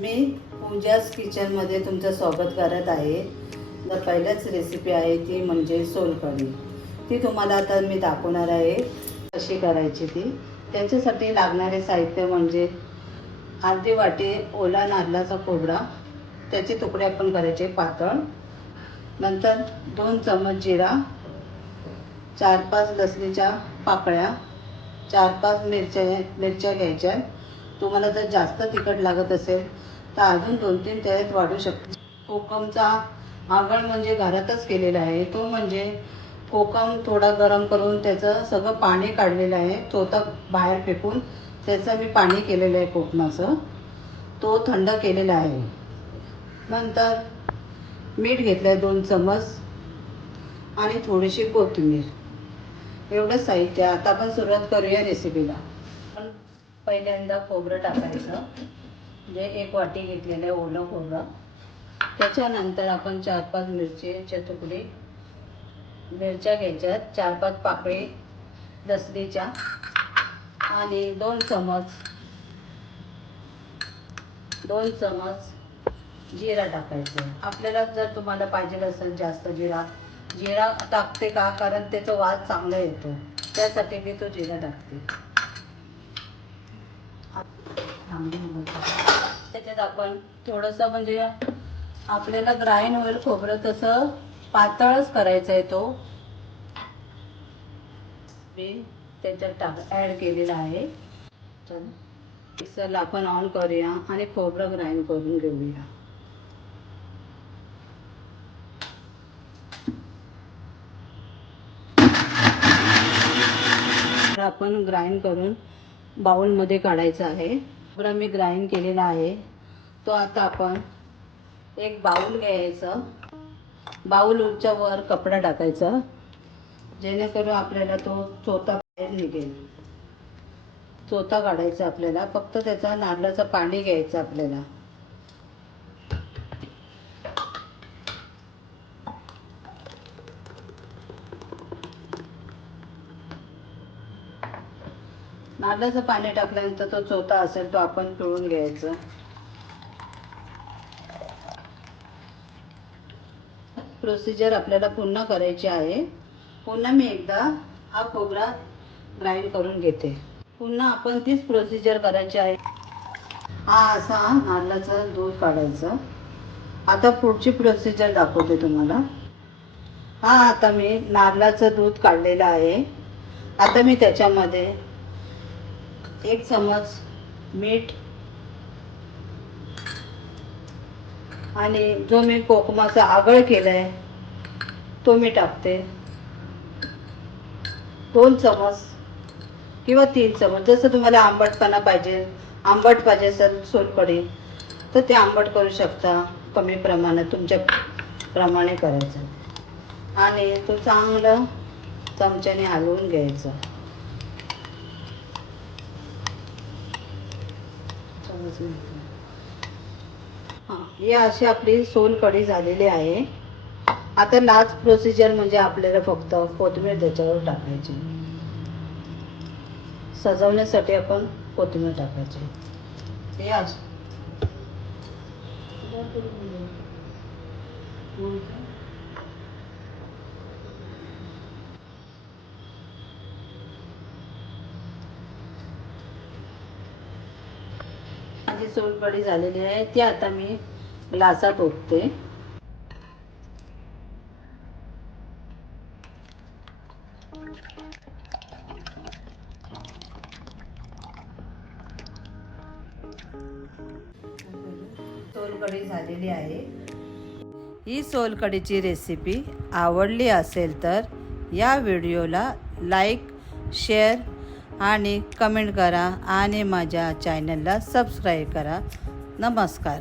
मी पूजाच किचनमध्ये तुमचं स्वागत करत आहे। तर पहिल्याच रेसिपी आहे ती म्हणजे सोलकढी। ती तुम्हाला आता मी दाखवणार आहे कशी करायची ती। त्याच्यासाठी लागणारे साहित्य म्हणजे अर्धी वाटी ओला नारळाचा खोबरा, त्याचे तुकडे आपण करायचे पातळ। नंतर 2 चमच जिरा, 4-5 लसणीच्या पाकळ्या, 4-5 मिरच्या घ्यायच्या। तुम्हाला जर जास्त तिखट लागत असेल तर अजून 2-3 त्यात वाढू शकता। कोकमचा आगळ म्हणजे घरातच केलेला आहे। तो म्हणजे कोकम थोडा गरम करून त्याचं सगळं पाणी काढलेलं आहे, चोथा बाहेर फेकून त्याचं मी पाणी केलेलं आहे कोकमाचं, तो थंड केलेला आहे। नंतर मीठ घेतलं आहे 2 चमच आणि थोडीशी कोथिंबीर, एवढं साहित्य। आता आपण सुरुवात करूया रेसिपीला। आपण पहिल्यांदा खोबरं टाकायचं, म्हणजे 1 वाटी घेतलेलं आहे ओलं खोबरं। त्याच्यानंतर आपण 4-5 मिरचीचे तुकडे, मिरच्या घ्यायच्या, 4-5 पाकळी लसणीच्या आणि 2 चमच जिरा टाकायचं। आपल्याला जर तुम्हाला पाहिजे असेल जास्त जिरा टाकते का, कारण त्याचा वास चांगला येतो, त्यासाठी मी तो जिरा टाकते। त्याच्यात आपण थोडंसं म्हणजे आपल्याला ग्राइंड होईल खोबरं, तसं पातळच करायचं आहे तो। मी त्याच्यात ॲड केलेला आहे। चला मिक्सरला आपण ऑन करूया आणि खोबरं ग्राइंड करून घेऊया। आपण ग्राइंड करून बाउलमध्ये काढायचं आहे। खोबरं मी ग्राइंड केलेला आहे, तो आता आपण एक बाउल घ्यायचं। बाउलच्या वर कपडा टाकायचा, जेणेकरून आपल्याला तो चोथा बाहेर निघेल। चोथा काढायचा आपल्याला, फक्त त्याचा नारळाचं पाणी घ्यायचं आपल्याला। नारळाचं पाणी टाकल्यानंतर तो चोथा असेल तो आपण पिळून घ्यायचा। प्रोसिजर आपल्याला पुन्हा करायची आहे। पुन्हा मी एकदा हा खोबरा ग्राइंड करून घेते। पुन्हा आपण तीच प्रोसिजर करायची आहे। हा असा नारळाचं दूध काढायचं। आता पुढची प्रोसिजर दाखवते तुम्हाला। हा आता मी नारळाचं दूध काढलेलं आहे। आता मी त्याच्यामध्ये 1 चमच मीठ आणि जो मी कोकमाचा आगळ केलाय तो मी टाकते। 2 चमच किंवा 3 चमच, जसं तुम्हाला आंबटपणा पाहिजे, आंबट पाहिजे असेल सोलकढी तर ते आंबट करू शकता, कमी प्रमाणात तुमच्या प्रमाणे करायचं। आणि तो चांगलं चमच्याने हलवून घ्यायचा। ही अशी आपली सोलकढी झालेली आहे। आता लास्ट प्रोसिजर म्हणजे आपल्याला फक्त कोथिंबीर त्याच्यावर टाकायची। सजवण्यासाठी आपण कोथिंबीर टाकायची। हे असं माझी सोलकढी झालेली आहे, ती आता मी ग्लासात ओतते। सोलकढी झालेली आहे। ही सोलकढीची रेसिपी आवडली असेल तर या व्हिडिओला लाईक, शेअर आणि कमेंट करा आणि माझ्या चॅनलला सबस्क्राईब करा। नमस्कार।